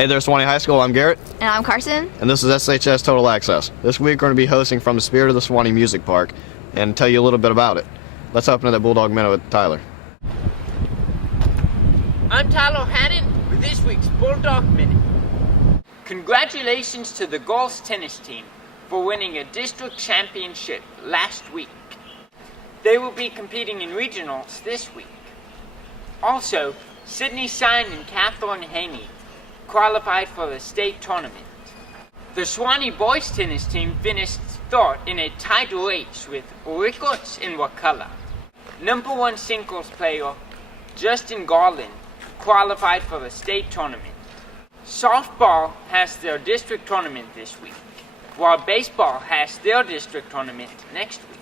Hey there, Suwannee High School. I'm Garrett. And I'm Karson. And this is SHS Total Access. This week we're going to be hosting from the Spirit of the Suwannee Music Park and tell you a little bit about it. Let's open up that Bulldog Minute with Tyler. I'm Tyler Hannon with this week's Bulldog Minute. Congratulations to the girls tennis team for winning a district championship last week. They will be competing in regionals this week. Also, Sydney Shine and Catherine Haney qualified for the state tournament. The Suwannee boys tennis team finished third in a tied race with Ricketts and Wakala. Number one singles player Justin Garland qualified for the state tournament. Softball has their district tournament this week, while baseball has their district tournament next week.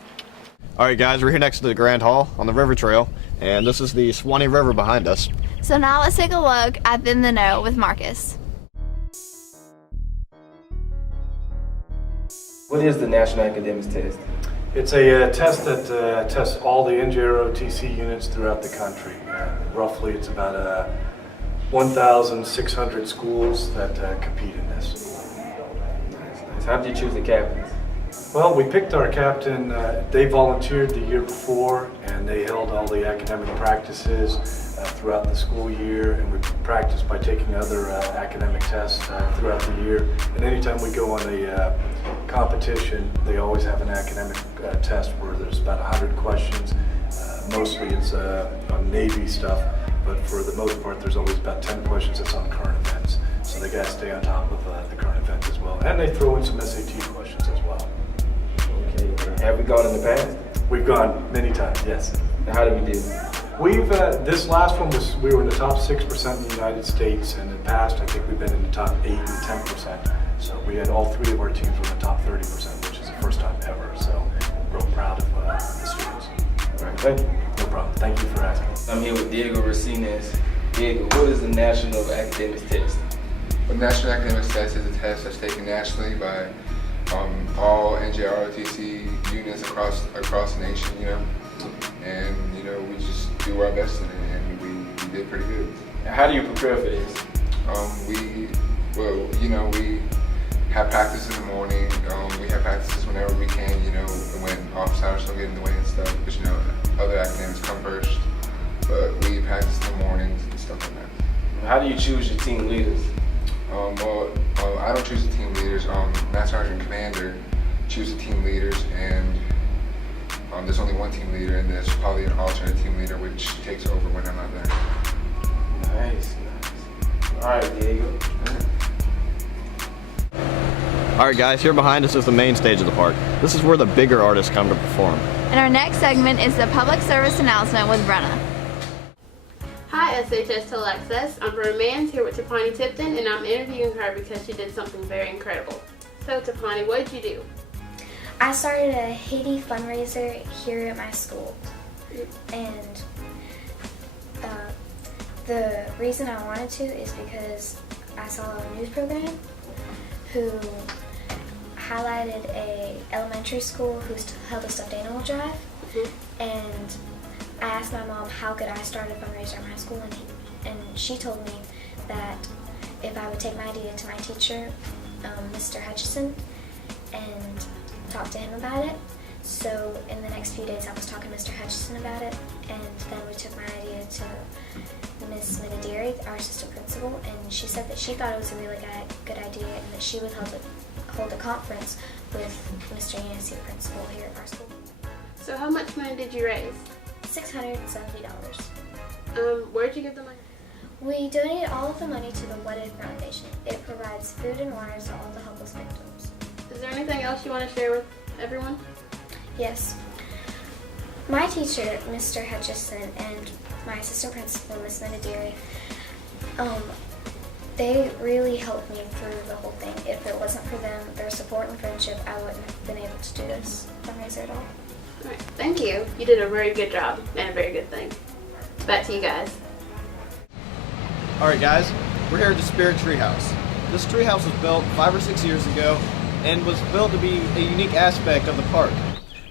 Alright guys, we're here next to the Grand Hall on the River Trail, and this is the Suwannee River behind us. So now let's take a look at In the Know with Marcus. What is the National Academics Test? It's a test that tests all the NJROTC units throughout the country. Roughly, it's about 1,600 schools that compete in this. Nice. How did you choose the captains? Well, we picked our captain. They volunteered the year before, and they held all the academic practices throughout the school year, and we practiced by taking other academic tests throughout the year. And anytime we go on a competition, they always have an academic test where there's about 100 questions. Mostly it's on Navy stuff, but for the most part, there's always about 10 questions that's on current events. So they got to stay on top of the current events as well. And they throw in some SAT questions as well. Okay. Have we gone in the past? We've gone many times, yes. And how did we do? We've, this last one we were in the top 6% in the United States, and in the past, I think we've been in the top 8 and 10%. So we had all three of our teams were in the top 30%, which is the first time ever. So we're real proud of the students. All right, thank you. No problem. Thank you for asking. I'm here with Diego Racines. Diego, what is the National Academics Test? The National Academics Test is a test that's taken nationally by all NJROTC units across the nation, you know, and you know we just do our best in it, and we did pretty good. How do you prepare for this? We have practice in the morning. We have practices whenever we can, you know, when office hours don't get in the way and stuff. But you know, other academics come first. But we practice in the mornings and stuff like that. How do you choose your team leaders? I don't choose the team leaders. Master Sergeant Commander chooses the team leaders, and there's only one team leader, and there's probably an alternate team leader which takes over when I'm not there. Nice. All right, Diego. Alright guys, here behind us is the main stage of the park. This is where the bigger artists come to perform. And our next segment is the public service announcement with Brenna. Hi, SHS Total Access. I'm Brenna Mans here with Tiponi Tipton, and I'm interviewing her because she did something very incredible. So, Tiponi, what did you do? I started a Haiti fundraiser here at my school, and the reason I wanted to is because I saw a news program who highlighted a elementary school who held a stuffed animal drive, and I asked my mom how could I start a fundraiser at my school, and she told me that if I would take my idea to my teacher, Mr. Hutchison, and talk to him about it. So in the next few days I was talking to Mr. Hutchison about it, and then we took my idea to Miss Minadiri, our assistant principal, and she said that she thought it was a really good idea and that she would hold a conference with Mr. Yancey, the principal here at our school. So how much money did you raise? $670. Where'd you get the money? We donated all of the money to the What If Foundation. It provides food and water to all the helpless victims. Is there anything else you want to share with everyone? Yes. My teacher, Mr. Hutchison, and my assistant principal, Miss Minadiri, they really helped me through the whole thing. If it wasn't for them, their support and friendship, I wouldn't have been able to do this fundraiser at all. All right, thank you. You did a very good job and a very good thing. Back to you guys. Alright guys, we're here at the Spirit Treehouse. This treehouse was built 5 or 6 years ago and was built to be a unique aspect of the park.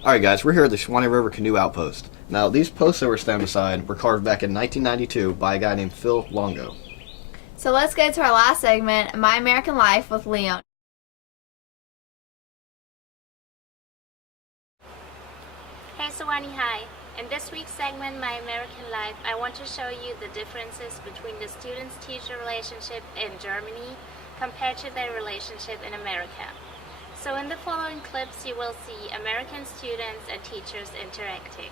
Alright guys, we're here at the Suwannee River Canoe Outpost. Now these posts that we're standing beside were carved back in 1992 by a guy named Phil Longo. So let's go to our last segment, My American Life with Leon. Hey Suwannee, hi. In this week's segment, My American Life, I want to show you the differences between the students-teacher relationship in Germany compared to their relationship in America. So in the following clips, you will see American students and teachers interacting.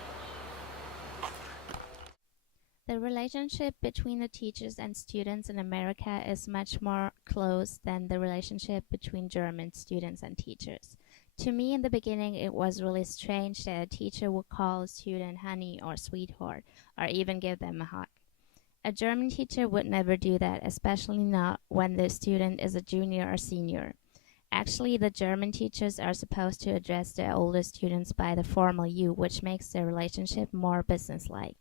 The relationship between the teachers and students in America is much more close than the relationship between German students and teachers. To me, in the beginning, it was really strange that a teacher would call a student honey or sweetheart, or even give them a hug. A German teacher would never do that, especially not when the student is a junior or senior. Actually, the German teachers are supposed to address the older students by the formal you, which makes their relationship more businesslike.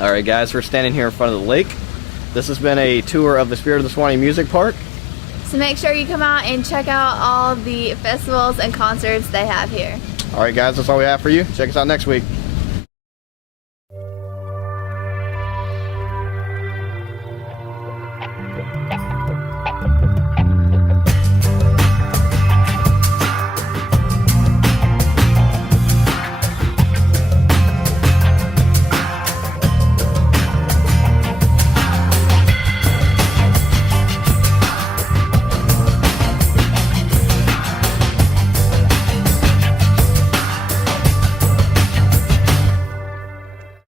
Alright guys, we're standing here in front of the lake. This has been a tour of the Spirit of the Suwannee Music Park. So make sure you come out and check out all the festivals and concerts they have here. Alright guys, that's all we have for you. Check us out next week.